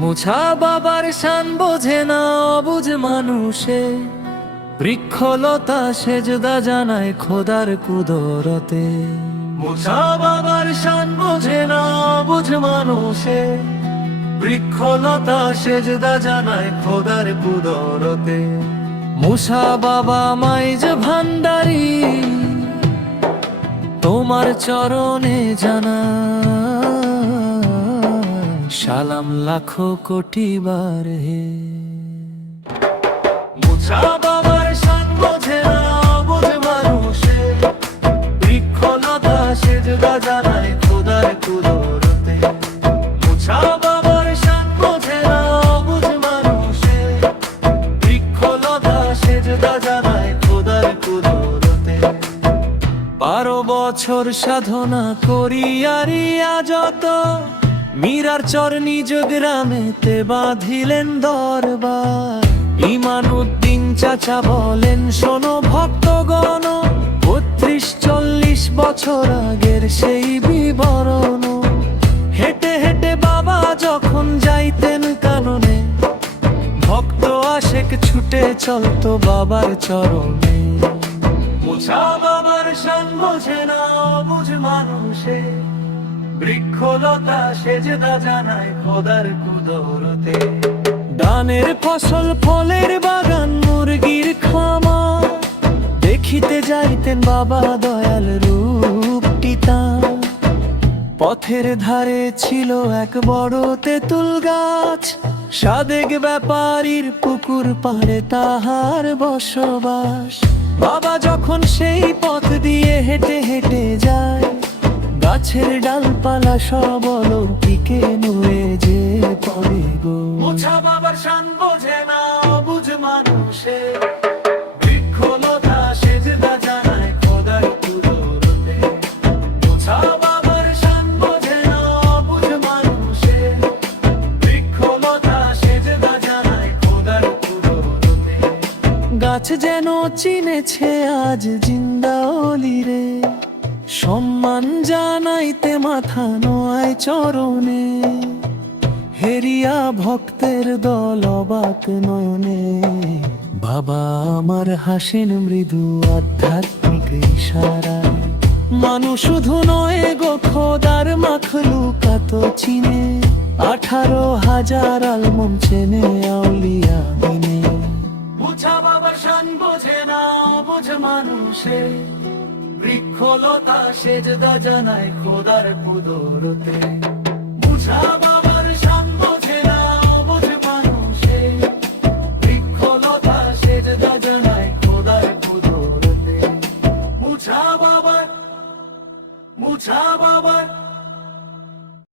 মুছা বাবার শান বোঝে না অবুঝ মানুষে, বৃক্ষলতা সেজদা জানায় খোদার কুদরতে। মুছা বাবার শান বোঝে না অবুঝ মানুষে, বৃক্ষলতা সেজদা জানায় খোদার কুদরতে। মুসা বাবা মাইজ ভান্ডারি, তোমার চরণে জানা সালাম লাখো কোটি বার হে। মুসা বাবার শান বোঝে না অবুঝ মানুষে, বৃক্ষলতা সেজদা জানায় খোদার কুদরতে। মুসা বাবার শান বোঝে না অবুঝ মানুষে, বৃক্ষলতা সেজদা জানায় খোদার কুদরতে। 12 বছর সাধনা করিয়ারিয়া যত, মীরার চর নিজ গ্রামেতে বাঁধিলেন দরবার। ইমানুদ্দিন চাচা বলেন শোনো ভক্তগণ, 32-40 বছর আগের সেই বিবরণ। হেঁটে হেঁটে বাবা যখন যাইতেন কাননে, ভক্ত আশেক ছুটে চলতো বাবার চরণে। মুছা বাবার শান বোঝে না অবুঝ মানুষে, বৃক্ষলতা সেজদা জানায় খোদার কুদরতে। দানের ফসল ফলের বাগান মুরগির খামার, দেখিতে যাইতেন বাবা দয়াল রূপটি তার। পথের ধারে ছিল এক বড় তেঁতুল গাছ, সাদেক ব্যাপারীর পুকুর পাড়ে তাহার বসবাস। বাবা যখন সেই পথ দিয়ে হেঁটে হেঁটে যায়, গাছের ডালপালা সব অলৌকিকে নুয়ে যে পড়ে গো। মুছা বাবার শান বোঝে না অবুঝ মানুষে, বৃক্ষলতা সেজদা জানায় খোদার কুদরতে। মুছা বাবার শান বোঝে না অবুঝ মানুষে, বৃক্ষলতা সেজদা জানায় খোদার কুদরতে। গাছ যেন চিনেছে আজ জিন্দা অলিরে, সম্মান জানাইতে মাথা নোয়ায় চরণে। হেরিয়া ভক্তের দল অবাক নয়নে, বাবা আমার হাসেন মৃদু আধ্যাত্মিক ইশারায়। মানুষ শুধু নয় গো খোদার মাখলুকাত চিনে, 18,000 আলমম চেনে আউলিয়া দিনে। মুছা বাবা শান বোঝে না অবুঝ মানুষে, বৃক্ষলতা সেজদা জানায় খোদার কুদরতে। মুছা বাবার শান বোঝে না অবুঝ মানুষে, বৃক্ষলতা সেজদা জানায় খোদার কুদরতে। মুছা বাবার